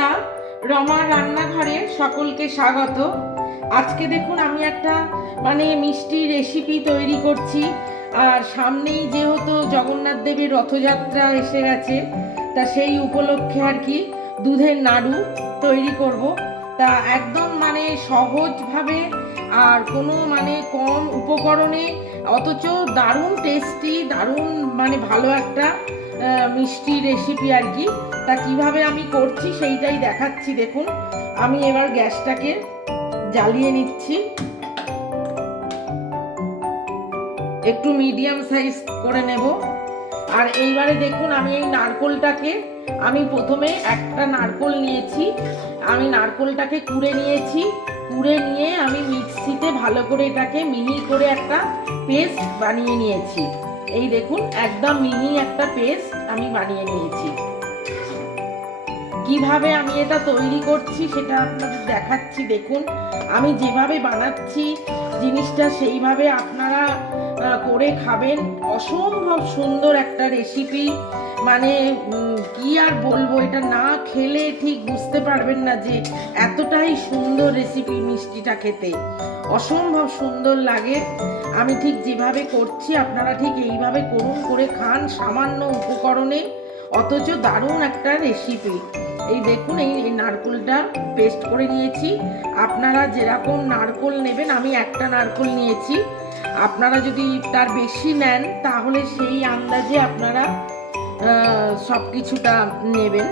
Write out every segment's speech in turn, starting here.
বন্ধুরা, রমার রান্নাঘরে সকলকে স্বাগত। আজকে দেখুন আমি একটা মিষ্টি রেসিপি তৈরি করছি। আর সামনেই যেহেতু জগন্নাথ দেবের রথযাত্রা এসে গেছে, তা সেই উপলক্ষে আর কি দুধের নাড়ু তৈরি করব। তা একদম সহজভাবে আর কোনো কম উপকরণে, অথচ দারুণ টেস্টি, দারুণ ভালো একটা মিষ্টি রেসিপি আর কি। তা কিভাবে আমি করছি সেইটাই দেখাচ্ছি। দেখুন, আমি এবার গ্যাসটাকে জ্বালিয়ে নিচ্ছি, একটু মিডিয়াম সাইজ করে নেব। আর এইবারে দেখুন, আমি এই নারকোলটাকে প্রথমে একটা নারকোল নিয়েছি, আমি নারকোলটাকে কুড়ে নিয়েছি। কুড়ে নিয়ে আমি মিক্সিতে ভালো করে এটাকে মিহি করে একটা পেস্ট বানিয়ে নিয়েছি। এই দেখুন, একদম মিহি একটা পেস্ট আমি বানিয়ে নিয়েছি। কিভাবে আমি এটা তৈরি করছি সেটা আপনাদের দেখাচ্ছি। দেখুন, আমি যেভাবে বানাচ্ছি জিনিসটা সেইভাবে আপনারা করে খাবেন। অসম্ভব সুন্দর একটা রেসিপি, কি আর বলবো, এটা না খেলে ঠিক বুঝতে পারবেন না যে এতটাই সুন্দর রেসিপি। মিষ্টিটা খেতে অসম্ভব সুন্দর লাগে। আমি ঠিক যেভাবে করছি আপনারা ঠিক এইভাবে করুন, করে খান সামান্য উপকরণে, অথচ দারুণ একটা রেসিপি। এই দেখুন, এই নারকোলটা পেস্ট করে নিয়েছি। আপনারা যেরকম নারকোল নেবেন, আমি একটা নারকোল নিয়েছি, আপনারা যদি তার বেশি নেন তাহলে সেই আন্দাজে আপনারা সব কিছুটা নেবেন।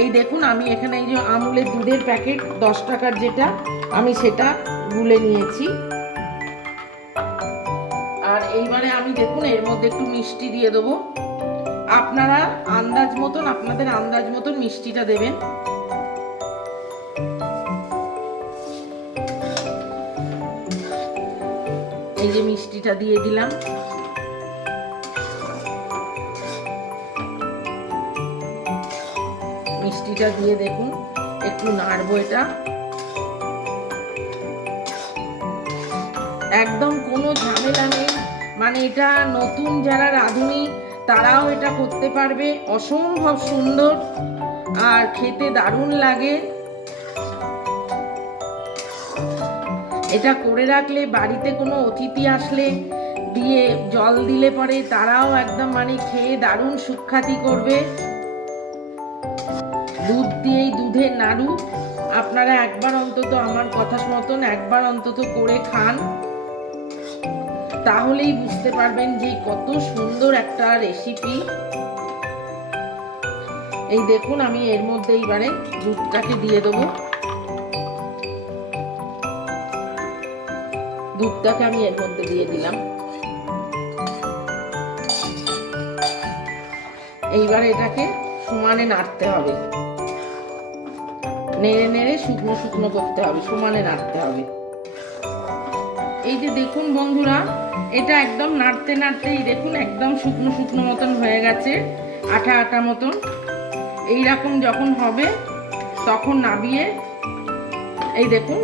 এই দেখুন, আমি এখানে এই যে আমুলের দুধের প্যাকেট 10 টাকার যেটা, আমি সেটা গুলে নিয়েছি। আর এইবারে আমি দেখুন এর মধ্যে একটু মিষ্টি দিয়ে দেবো। আপনারা আপনাদের আন্দাজ মতন মিষ্টিটা দেবেন। এই যে মিষ্টিটা দিয়ে দিলাম। মিষ্টিটা দিয়ে দেখুন একটু নাড়বো। এটা একদম কোনো ঝামেলা নেই, এটা নতুন যারা রাঁধুনি তারাও এটা করতে পারবে। অসম্ভব সুন্দর আর খেতে দারুণ লাগে। এটা করে রাখলে বাড়িতে কোনো অতিথি আসলে দিয়ে জল দিলে পরে তারাও একদম খেয়ে দারুণ সুখ্যাতি করবে। দুধ দিয়েই দুধের নাড়ু আপনারা একবার অন্তত, আমার কথা মতন একবার অন্তত করে খান, তাহলেই বুঝতে পারবেন যে কত সুন্দর একটা রেসিপি। এই দেখুন, আমি এর মধ্যে এইবারে দুধটাকে দিয়ে দেবো। দুধটাকে আমি এর মধ্যে দিয়ে দিলাম। এইবার এটাকে সমানে নাড়তে হবে, নেড়ে নেড়ে শুকনো শুকনো করতে হবে, সমানে নাড়তে হবে। এই যে দেখুন বন্ধুরা, এটা একদম নাড়তে নাড়তেই দেখুন একদম শুকনো শুকনো মতন হয়ে গেছে, আঠা আঠা মতন। এইরকম যখন হবে তখন নামিয়ে এই দেখুন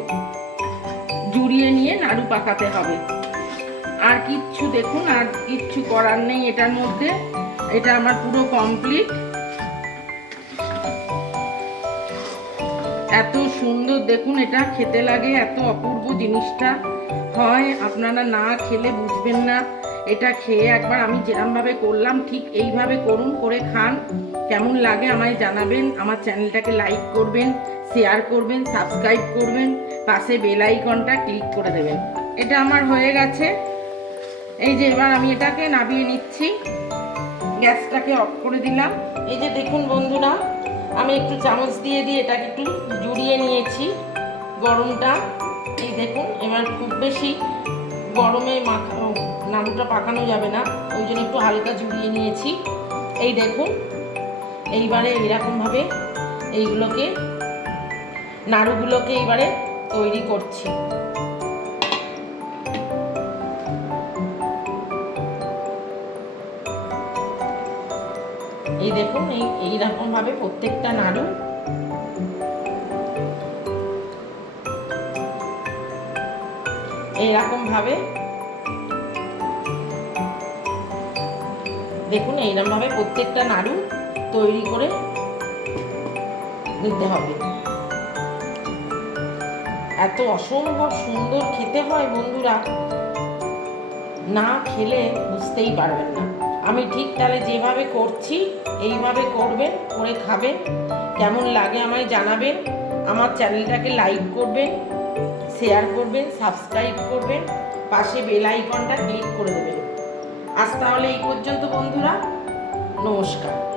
জুড়িয়ে নিয়ে নাড়ু পাকাতে হবে। আর কিচ্ছু দেখুন, আর কিচ্ছু করার নেই এটার মধ্যে। এটা আমার পুরো কমপ্লিট। এত সুন্দর দেখুন এটা খেতে লাগে, এত অপূর্ব জিনিসটা হয়, আপনারা না খেলে বুঝবেন না। এটা খেয়ে একবার আমি যেরকমভাবে করলাম ঠিক এইভাবে করুন, করে খান। কেমন লাগে আমায় জানাবেন। আমার চ্যানেলটাকে লাইক করবেন, শেয়ার করবেন, সাবস্ক্রাইব করবেন, পাশে বেল আইকনটা ক্লিক করে দেবেন। এটা আমার হয়ে গেছে। এই যে এবার আমি এটাকে নামিয়ে নিচ্ছি, গ্যাসটাকে অফ করে দিলাম। এই যে দেখুন বন্ধুরা, আমি একটু চামচ দিয়ে এটাকে একটু জুড়িয়ে নিয়েছি গরমটা। এই দেখুন, এবার খুব বেশি গরমে নাড়ুটা পাকানো যাবে না, ওই জন্য একটু হালকা জুড়িয়ে নিয়েছি। এই দেখুন, এইবারে এরকমভাবে নাড়ুগুলোকে এইবারে তৈরি করছি। এই দেখুন, এইরকমভাবে প্রত্যেকটা নাড়ু এইরকমভাবে দেখুন, এইরকমভাবে প্রত্যেকটা নাড়ু তৈরি করে নিতে হবে। এত অসম্ভব সুন্দর খেতে হয় বন্ধুরা, না খেলে বুঝতেই পারবেন না। আমি ঠিক তাহলে যেভাবে করছি এইভাবে করবেন, করে খাবেন। কেমন লাগে আমায় জানাবেন। আমার চ্যানেলটাকে লাইক করবেন, শেয়ার করবেন, সাবস্ক্রাইব করবেন, পাশে বেল আইকনটা ক্লিক করে দেবেন। আজ তাহলে এই পর্যন্ত বন্ধুরা, নমস্কার।